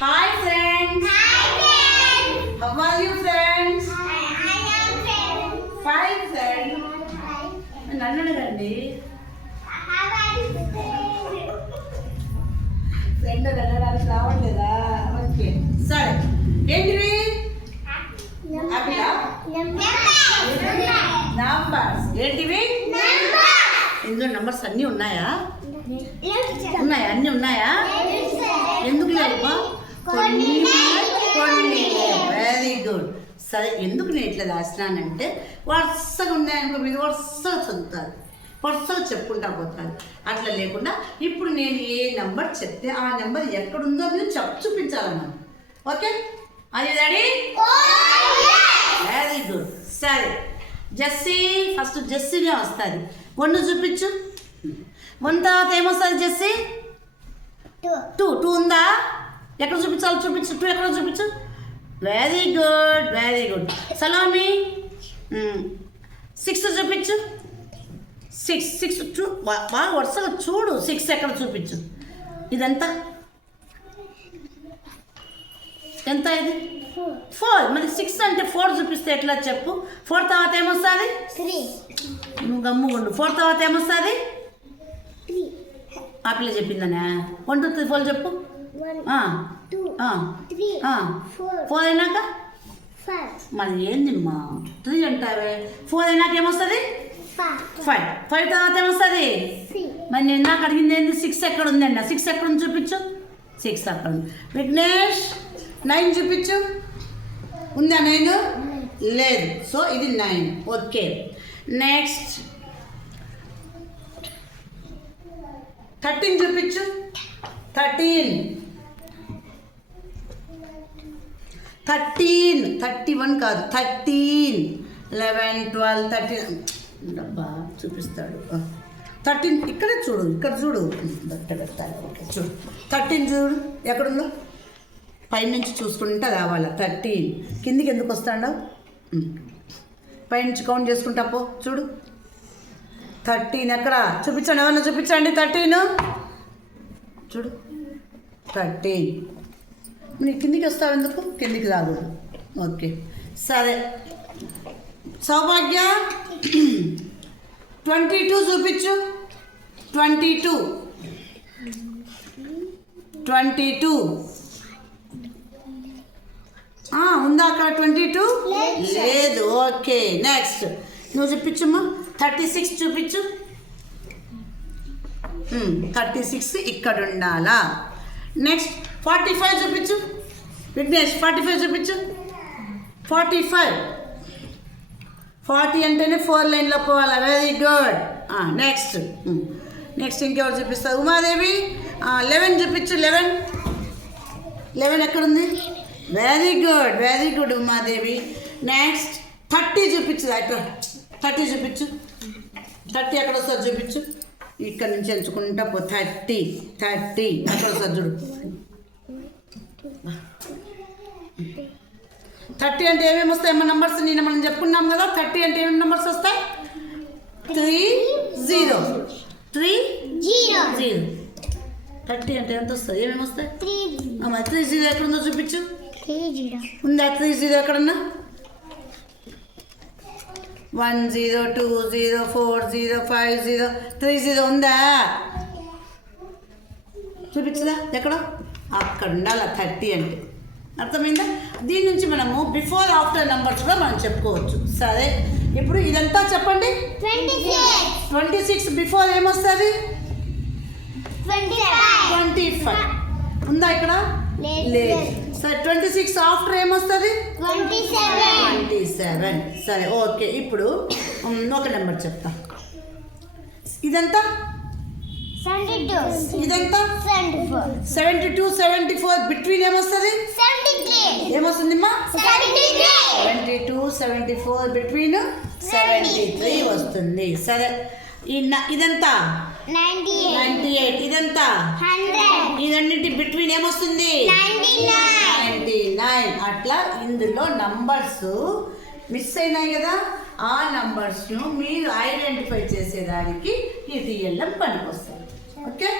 Hi friends. Hi friends. How are you friends? I am friends. Fine friends. నన్ను అడగండి. How are you friends? Friend అడగడానికి రావట్లేదా? Okay సరే ఏంటివి? Numbers. ఏంటివి? ఇందులో నంబర్స్ అన్నీ ఉన్నాయా? ఉన్నాయా? అన్నీ ఉన్నాయా? ఎందుకు లేవా? కొన్ని వెరీ గుడ్. సరే ఎందుకు నేను ఇట్లా రాసినానంటే వరుసగా ఉన్నాయనుకో మీరు వరుసగా చదువుతారు, వరుసగా చెప్పుకుంటా పోతారు. అట్లా లేకుండా ఇప్పుడు నేను ఏ నెంబర్ చెప్తే ఆ నెంబర్ ఎక్కడుందో మీరు చూపించాలన్నమాట. ఓకే అది రెడీ? Very good. సరే జెస్సీ ఫస్ట్ జెస్సీనే వస్తుంది. 1 చూపించు. 1 తర్వాత ఏమొస్తుంది జెస్సీ? 2 ఉందా? ఎక్కడ చూపించాలి? చూపించు. 2 ఎక్కడ చూపించు. Very good very good. Salomi 6 చూపించు. 6 బాగా వరుసగా చూడు. 6 ఎక్కడ చూపించు. ఇదంతా ఎంత? ఇది 4. మరి 6 అంటే 4 చూపిస్తే ఎట్లా చెప్పు? 4 తర్వాత ఏమొస్తుంది? 3. నువ్వు గమ్ముగుండు. 4 తర్వాత ఏమొస్తుంది? 3. ఆ పిల్ల చెప్పిందనే. 1 2 3 4 చెప్పు. 1 2 3 4 అయినాక 5 మరి ఏందిమ్మా 3 అంటావే? 4 అయినాక ఏమొస్తుంది? 5 తర్వాత ఏమొస్తుంది? 6. మరి నేను నాకు అడిగింది ఏంది? 6 ఎక్కడ ఉంది అన్న. 6 ఎక్కడ ఉంది చూపించు. 6 అక్కడ ఉంది. విఘ్నేష్ 9 చూపించు. ఉందా 9? లేదు. సో ఇది 9. ఓకే నెక్స్ట్ 13 చూపించు. 31 కాదు 13 11 12 13 డబ్బా చూపిస్తాడు. 13 ఇక్కడే చూడు. ఇక్కడ చూడు. పెట్టాలి. ఓకే చూడు. 13 చూడు ఎక్కడుందో. పైనుంచి చూసుకుంటా రావాలా. 13 కిందికి ఎందుకు వస్తాడో పైనుంచి కౌంట్ చేసుకుంటా పో. చూడు 13 ఎక్కడ చూపించండి. ఎవరన్నా చూపించండి. 13 చూడు. 13 నీ కిందికి వస్తావు ఎందుకు? కిందికి రాకూడదు. ఓకే సరే సౌభాగ్య 22 చూపించు. 22 ఉందా అక్కడ? 22 లేదు. ఓకే నెక్స్ట్ నువ్వు చూపించమ్మా. 36 చూపించు. 36 ఇక్కడ ఉండాలా. నెక్స్ట్ 45 చూపించు. విఘ్నేష్ 45 చూపించు. 45 40 అంటేనే 4 లైన్లో పోవాలా. Very good. నెక్స్ట్ ఇంకెవరు చూపిస్తారు? ఉమాదేవి 11 చూపించు. 11 ఎక్కడుంది? Very good Umadevi. నెక్స్ట్ 30 చూపించు. అక్కడ 30 చూపించు. 30 ఎక్కడ వస్తుంది చూపించు. ఇక్కడ నుంచి ఎంచుకుంటా పో. 30 అక్కడ వస్తుంది చూడు. 30 అంటే ఏమేమి వస్తాయి అమ్మ నంబర్స్? నేను మనం చెప్పుకున్నాం కదా. 30 అంటే ఏమేమి నంబర్స్ వస్తాయి? 3 0 30 అంటే ఎంత వస్తుంది? ఏమేమి వస్తాయి? 3 0 ఎక్కడుందో చూపించు. ఉందా 3 0 ఎక్కడున్నా? 1 0 2 0 4 0 5 0 3 0 ఉందా? చూపించదా ఎక్కడ? అక్కడ ఉండాలి 30 అంటే. అర్థమైందా? దీని నుంచి మనము బిఫోర్ ఆఫ్టర్ నెంబర్స్ కూడా మనం చెప్పుకోవచ్చు. సరే ఇప్పుడు ఇదంతా చెప్పండి. 26 బిఫోర్ ఏమొస్తుంది? 25 ఉందా ఇక్కడ? లేదు. సరే 26 ఆఫ్టర్ ఏమొస్తుంది? 27. సరే ఓకే ఇప్పుడు ఒక నెంబర్ చెప్తా. ఇదంతా 72. ఇదంతా 74. 74 బిట్వీన్ ఏమొస్తుంది? 73. ఏమొస్తుందిమ్మా? 73. 74 బిట్వీన్ 73 వస్తుంది. సరే ఇదంతా 98. ఇదంతా 100. ఇదన్నిటి బిట్వీన్ ఏమొస్తుంది? 99. అట్లా ఇందులో నంబర్స్ మిస్ అయినాయి కదా. ఆ నంబర్స్ను మీరు ఐడెంటిఫై చేసేదానికి ఈ టీఎల్ఎం పనికి వస్తుంది. ఓకే.